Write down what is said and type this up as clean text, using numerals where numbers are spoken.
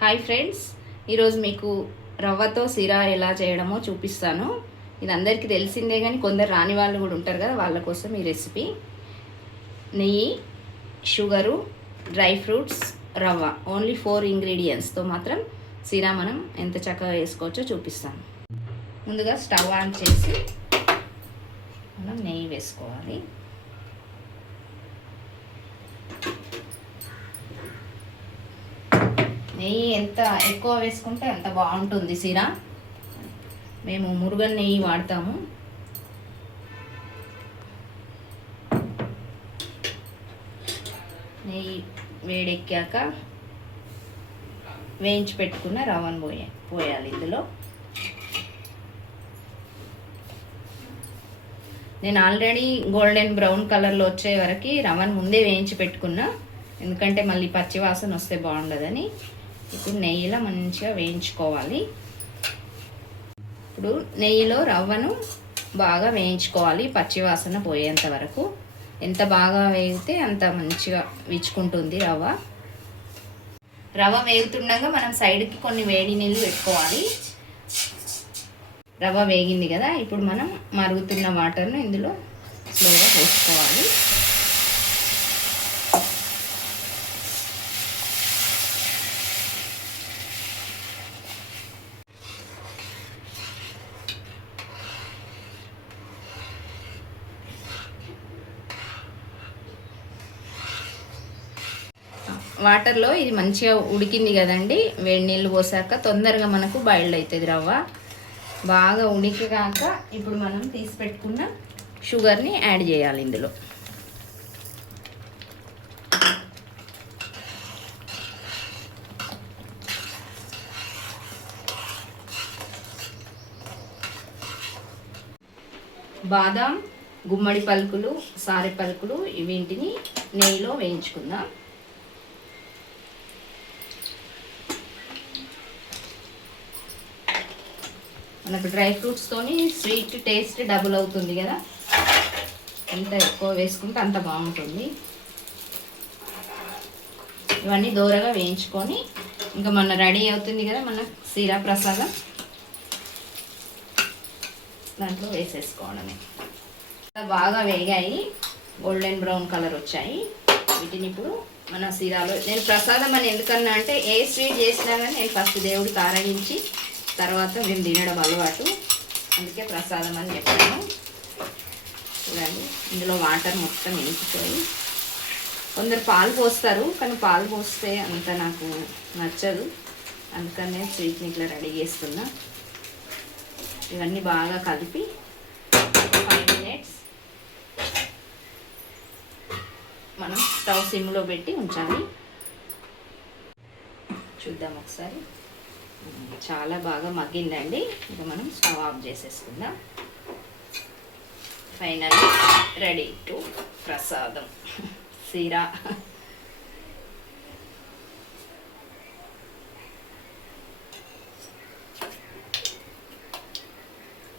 Hi friends, ఈరోజు మీకు రవ్వతో సిరా ఎలా చేయడమో చూపిస్తాను. ఇది అందరికీ తెలిసిందే, కానీ కొందరు రాని వాళ్ళు కూడా ఉంటారు కదా, వాళ్ళ కోసం ఈ రెసిపీ. నెయ్యి, షుగరు, డ్రై ఫ్రూట్స్, రవ్వ, ఓన్లీ 4 ఇంగ్రీడియంట్స్తో మాత్రం సిరా మనం ఎంత చక్కగా వేసుకోవచ్చో చూపిస్తాను. ముందుగా స్టవ్ ఆన్ చేసి మనం నెయ్యి వేసుకోవాలి. నెయ్యి ఎంత ఎక్కువ వేసుకుంటే అంత బాగుంటుంది సిరా. మేము మురుగన్ నెయ్యి వాడతాము. నెయ్యి వేడెక్కాక వేయించి పెట్టుకున్న రవ్వను పోయాలి ఇందులో. నేను ఆల్రెడీ గోల్డెన్ బ్రౌన్ కలర్లో వచ్చే వరకు రవ్వను ముందే వేయించి పెట్టుకున్నా, ఎందుకంటే మళ్ళీ పచ్చి వాసన వస్తే బాగుండదని. ఇప్పుడు నెయ్యిలో మంచిగా వేయించుకోవాలి. ఇప్పుడు నెయ్యిలో రవ్వను బాగా వేయించుకోవాలి, పచ్చి వాసన పోయేంత వరకు. ఎంత బాగా వేగితే అంత మంచిగా విచ్చుకుంటుంది రవ్వ. రవ్వ వేగుతుండగా మనం సైడ్కి కొన్ని వేడి నీళ్ళు పెట్టుకోవాలి. రవ్వ వేగింది కదా, ఇప్పుడు మనం మరుగుతున్న వాటర్ను ఇందులో స్లోగా పోసుకోవాలి. వాటర్లో ఇది మంచిగా ఉడికింది కదండి. వేడి నీళ్ళు పోసాక తొందరగా మనకు బాయిల్డ్ అవుతుంది రవ్వ. బాగా ఉడికాక ఇప్పుడు మనం తీసి పెట్టుకున్న షుగర్ని యాడ్ చేయాలి ఇందులో. బాదాం, గుమ్మడి పలుకులు, సారె పలుకులు వీటిని నెయ్యిలో వేయించుకుందాం. మనకు డ్రై ఫ్రూట్స్తోని స్వీట్ టేస్ట్ డబుల్ అవుతుంది కదా, ఎంత ఎక్కువ వేసుకుంటే అంత బాగుంటుంది. ఇవన్నీ దూరగా వేయించుకొని ఇంకా మన రెడీ అవుతుంది కదా మన సిరా ప్రసాదం, దాంట్లో వేసేసుకోవడమే. బాగా వేగాయి, గోల్డెన్ బ్రౌన్ కలర్ వచ్చాయి. వీటిని ఇప్పుడు మన సిరాలో, నేను ప్రసాదం అని ఎందుకన్నా అంటే ఏ స్వీట్ చేసినా కానీ నేను ఫస్ట్ దేవుడికి ఆరగించి తర్వాత మేము తినడం అలవాటు, అందుకే ప్రసాదం అని చెప్పాను. చూడండి, ఇందులో వాటర్ మొత్తం ఇంకిపోయి, కొందరు పాలు పోస్తారు కానీ పాలు పోస్తే అంత నాకు నచ్చదు, అందుకనే స్వీట్ని ఇట్లా రెడీ చేస్తున్నా. ఇవన్నీ బాగా కలిపి 5 మినిట్స్ మనం స్టవ్ సిమ్లో పెట్టి ఉంచాలి. చూద్దాం ఒకసారి. చాలా బాగా మగ్గిందండి. ఇక మనం స్టవ్ ఆఫ్ చేసేసుకుందాం. ఫైనల్లీ రెడీ టు ప్రసాదం సిరా.